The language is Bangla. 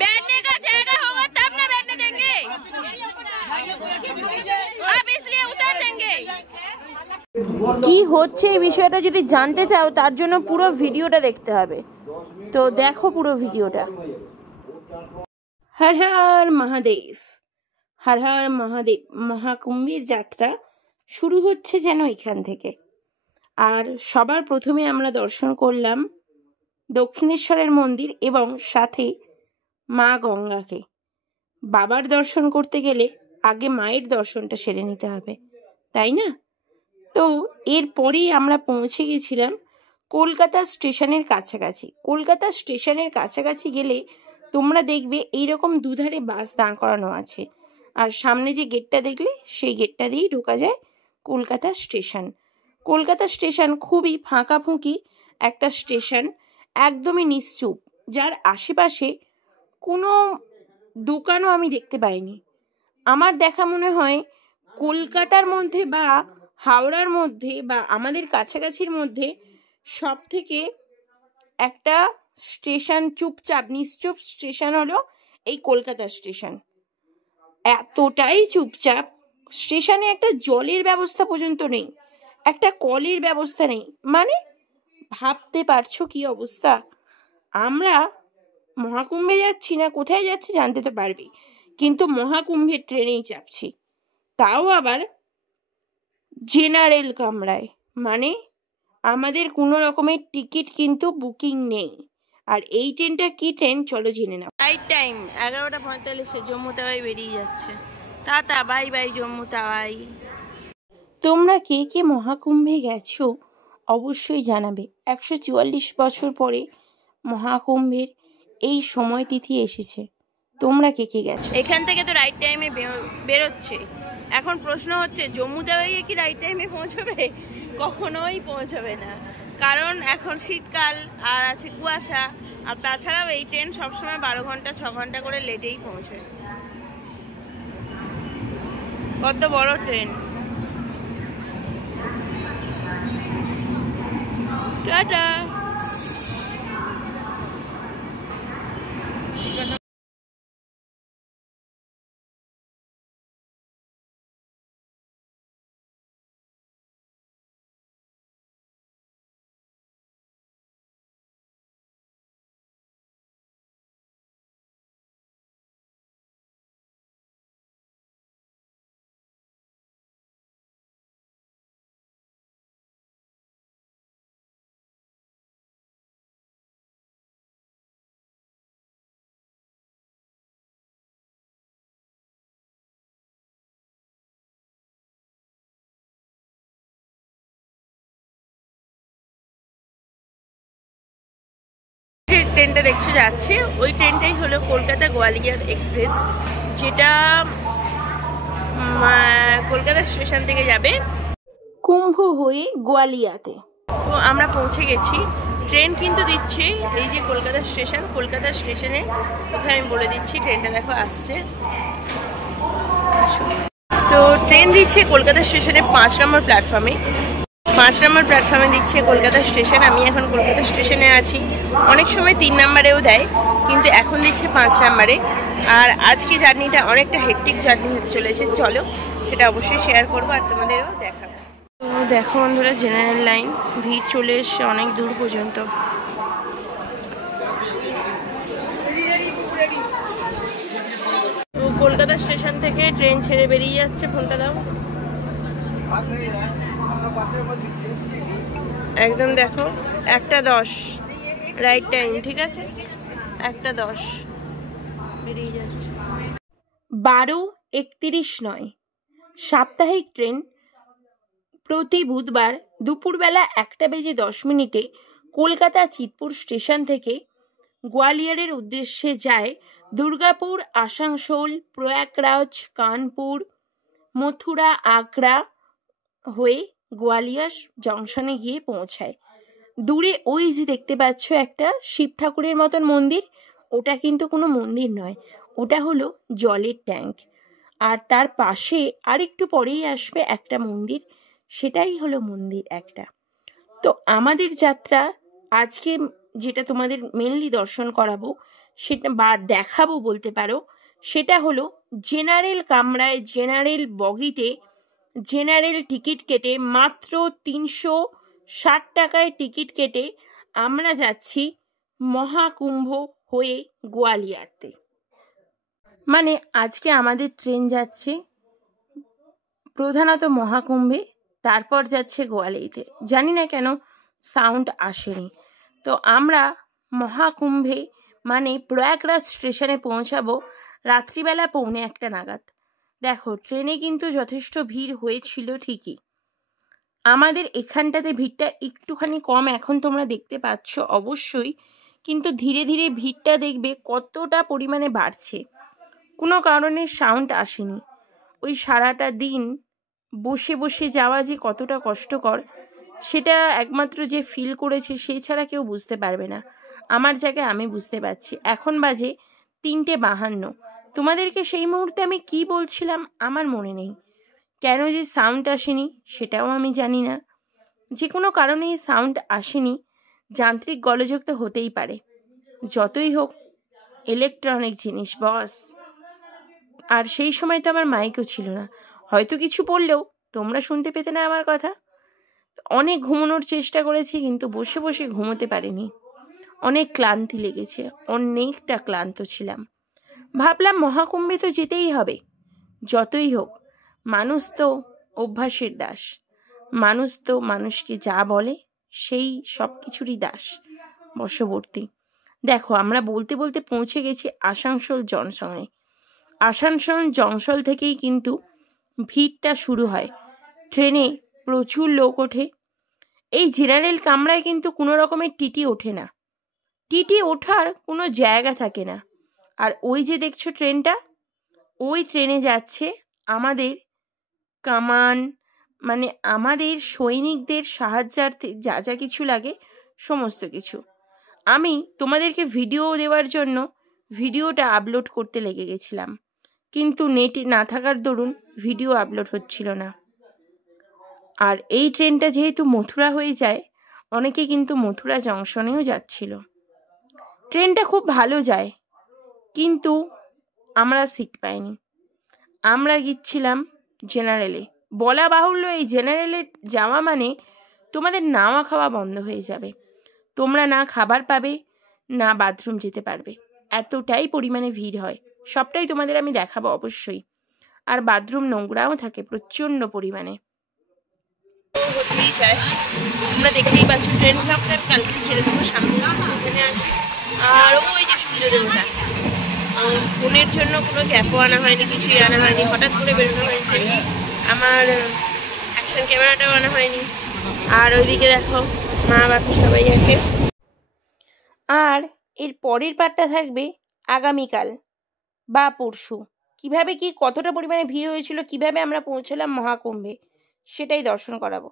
बैठने का जगह होगा तब ना बैठने देंगे, आप इसलिए उतर देंगे। কি হচ্ছে এই বিষয়টা যদি জানতে চাও তার জন্য পুরো ভিডিওটা দেখতে হবে, তো দেখো পুরো ভিডিওটা। হর হর মহাদেব, হর হর মহাদেব। মহাকুম্ভের যাত্রা শুরু হচ্ছে যেন এখান থেকে। আর সবার প্রথমে আমরা দর্শন করলাম দক্ষিণেশ্বরের মন্দির এবং সাথে মা গঙ্গাকে। বাবার দর্শন করতে গেলে আগে মায়ের দর্শনটা সেরে নিতে হবে, তাই না? তো এরপরেই আমরা পৌঁছে গেছিলাম কলকাতা স্টেশনের কাছাকাছি। কলকাতা স্টেশনের কাছাকাছি গেলে তোমরা দেখবে এইরকম দুধারে বাস দাঁড় করানো আছে, আর সামনে যে গেটটা দেখলে সেই গেটটা দিয়েই ঢোকা যায় কলকাতা স্টেশন। কলকাতা স্টেশন খুবই ফাঁকাফুঁকি একটা স্টেশন, একদমই নিশ্চুপ, যার আশেপাশে কোনো দোকানও আমি দেখতে পাইনি। আমার দেখা মনে হয় কলকাতার মধ্যে বা হাওড়ার মধ্যে বা আমাদের কাছাকাছির মধ্যে সব থেকে একটা স্টেশন চুপচাপ নিশ্চুপ স্টেশন হলো এই কলকাতা স্টেশন। এতটাই চুপচাপ, স্টেশনে একটা জলের ব্যবস্থা পর্যন্ত নেই, একটা কলের ব্যবস্থা নেই। মানে ভাবতে পারছো কি অবস্থা? আমরা মহাকুম্ভে যাচ্ছি না কোথায় যাচ্ছি জানতে তো পারবি, কিন্তু মহাকুম্ভের ট্রেনেই চাপছি, তাও আবার জেনারেল কামরায়। মানে আমাদের কোনো রকমের টিকিট কিন্তু বুকিং নেই। আর এই ট্রেনটা কি ট্রেন চলো জেনে নাও। রাইট টাইম 11:45 জম্মু তাওয়াই বেরিয়ে যাচ্ছে। Tata bye bye Jammu Tawi. তোমরা কে কে মহাকুম্ভে গেছো অবশ্যই জানাবে। 144 বছর পরে মহাকুম্ভের এই সময় তিথি এসেছে। তোমরা কে কে গেছো? এখান থেকে তো রাইট টাইমে বেরোচ্ছে। এখন প্রশ্ন হচ্ছে জম্মু তাওয়াইয়ে কি রাইট টাইমে পৌঁছবে? কখনোই পৌঁছবে না, কারণ এখন শীতকাল আর আছে কুয়াশা। আর তাছাড়াও এই ট্রেন সবসময় 12 ঘন্টা 6 ঘন্টা করে লেটেই পৌঁছয়। কত বড় ট্রেন! টাটা। ট্রেনটা দেখছো যাচ্ছে, ওই ট্রেনটাই হলো কলকাতা গোয়ালিয়র এক্সপ্রেস, যেটা কলকাতা স্টেশন থেকে যাবে কুম্ভ হয়ে গোয়ালিয়াতে। তো আমরা পৌঁছে গেছি। ট্রেন কিন্তু দিচ্ছে এই যে কলকাতা স্টেশন, কলকাতা স্টেশনে কোথায় আমি বলে দিচ্ছি, ট্রেনটা দেখো আসছে। তো ট্রেন দিচ্ছে কলকাতা স্টেশনে 5 নম্বর প্ল্যাটফর্মে। 5 নম্বর প্ল্যাটফর্মে দিচ্ছে কলকাতা স্টেশন। আমি এখন কলকাতা স্টেশনে আছি। অনেক সময় 3 নম্বরেও দেয়, কিন্তু এখন দিচ্ছে 5 নম্বরে। আর আজকে জার্নিটা অনেকটা হেক্টিক জার্নি হতে চলেছে, চলো সেটা অবশ্যই শেয়ার করবো আর তোমাদেরও দেখাবো। তো দেখো বন্ধুরা, জেনারেল লাইন, ভিড় চলে এসছে অনেক দূর পর্যন্ত। তো কলকাতা স্টেশন থেকে ট্রেন ছেড়ে বেরিয়ে যাচ্ছে। ফোনটা দাও। একদম দেখো 1:10 রাইট টাইম, ঠিক আছে? 1:10 বেরিয়ে যাচ্ছে। 12:31 নয়, সাপ্তাহিক ট্রেন প্রতি বুধবার দুপুরবেলা 1:10 কলকাতা চিতপুর স্টেশন থেকে গোয়ালিয়রের উদ্দেশ্যে যায় দুর্গাপুর, আসানসোল, প্রয়াগরাজ, কানপুর, মথুরা, আগ্রা হয়ে গোয়ালিয়র জংশনে গিয়ে পৌঁছায়। দূরে ওই যে দেখতে পাচ্ছ একটা শিব ঠাকুরের মতন মন্দির, ওটা কিন্তু কোনো মন্দির নয়, ওটা হলো জলের ট্যাঙ্ক। আর তার পাশে আরেকটু পরেই আসবে একটা মন্দির, সেটাই হলো মন্দির একটা। তো আমাদের যাত্রা আজকে যেটা তোমাদের মেনলি দর্শন করাবো সেটা বা দেখাবো বলতে পারো, সেটা হলো জেনারেল কামরায়, জেনারেল বগিতে, জেনারেল টিকিট কেটে মাত্র 360 টাকায় টিকিট কেটে আমরা যাচ্ছি মহাকুম্ভ হয়ে গোয়ালিয়রতে। মানে আজকে আমাদের ট্রেন যাচ্ছে প্রধানত মহাকুম্ভে, তারপর যাচ্ছে গোয়ালিয়রে। জানি না কেন সাউন্ড আসেনি। তো আমরা মহাকুম্ভে মানে প্রয়াগরাজ স্টেশনে পৌঁছাবো রাত্রিবেলা 1:45 নাগাদ। দেখো ট্রেনে কিন্তু যথেষ্ট ভিড় হয়েছিল ঠিকই, আমাদের এখানটাতে ভিড়টা একটুখানি কম এখন তোমরা দেখতে পাচ্ছ অবশ্যই, কিন্তু ধীরে ধীরে ভিড়টা দেখবে কতটা পরিমাণে বাড়ছে। কোনো কারণে সাউন্ড আসেনি। ওই সারাটা দিন বসে বসে যাওয়া যে কতটা কষ্টকর সেটা একমাত্র যে ফিল করেছে সেই ছাড়া কেউ বুঝতে পারবে না। আমার জায়গায় আমি বুঝতে পারছি। এখন বাজে 3:52। তোমাদেরকে সেই মুহূর্তে আমি কি বলছিলাম আমার মনে নেই। কেন যে সাউন্ড আসেনি সেটাও আমি জানি না। যে কোনো কারণেই সাউন্ড আসেনি, যান্ত্রিক গোলযোগ তো হতেই পারে। যতই হোক ইলেকট্রনিক জিনিস বস। আর সেই সময় তো আমার মাইকও ছিল না, হয়তো কিছু পড়লেও তোমরা শুনতে পেতে না আমার কথা। অনেক ঘুমানোর চেষ্টা করেছি কিন্তু বসে বসে ঘুমোতে পারিনি, অনেক ক্লান্তি লেগেছে, অনেকটা ক্লান্ত ছিলাম। ভাবলাম মহাকুম্ভে তো যেতেই হবে, যতই হোক মানুষ তো অভ্যাসের দাস, মানুষ তো মানুষকে যা বলে সেই সব কিছুরই দাস, বশবর্তী। দেখো আমরা বলতে বলতে পৌঁছে গেছি আসানসোল জংশনে। আসানসোল জংশন থেকেই কিন্তু ভিড়টা শুরু হয়। ট্রেনে প্রচুর লোক ওঠে। এই জেনারেল কামরায় কিন্তু কোনো রকমের টিটি ওঠে না, টিটি ওঠার কোনো জায়গা থাকে না। আর ওই যে দেখছো ট্রেনটা, ওই ট্রেনে যাচ্ছে আমাদের কামান, মানে আমাদের সৈনিকদের সাহায্যার্থে যা যা কিছু লাগে সমস্ত কিছু। আমি তোমাদেরকে ভিডিও দেওয়ার জন্য ভিডিওটা আপলোড করতে লেগে গেছিলাম, কিন্তু নেট না থাকার দরুন ভিডিও আপলোড হচ্ছিল না। আর এই ট্রেনটা যেহেতু মথুরা হয়ে যায়, অনেকে কিন্তু মথুরা জংশনেও যাচ্ছিল। ট্রেনটা খুব ভালো যায়, কিন্তু আমরা সিট পাইনি। আমরা গিয়েছিলাম জেনারেলে। বলা বাহুল্য এই জেনারেলে যাওয়া মানে তোমাদের নাওয়া খাওয়া বন্ধ হয়ে যাবে। তোমরা না খাবার পাবে না বাথরুম যেতে পারবে, এতটাই পরিমাণে ভিড় হয়। সবটাই তোমাদের আমি দেখাবো অবশ্যই। আর বাথরুম নোংরাও থাকে প্রচণ্ড পরিমাণে। তোমরা দেখতেই পাচ্ছ ট্রেন ভাবটা কালকে ছেড়ে দেবো, সামনে ওখানে আছে। আর ওই যে সূর্য দেবতা, ফোনের জন্য কোনো ক্যাপও আনা হয়নি, কিছুই আনা হয়নি, হঠাৎ করে বেরোনো হয়েছে। আমার অ্যাকশন ক্যামেরাটাও আনা হয়নি। আর ওইদিকে দেখো মা বাপি সবাই আছে। আর এর পরের পার্টটা থাকবে আগামীকাল বা পরশু। কিভাবে কি কতটা পরিমাণে ভিড় হয়েছিল, কিভাবে আমরা পৌঁছলাম মহাকুম্ভে, সেটাই দর্শন করাবো।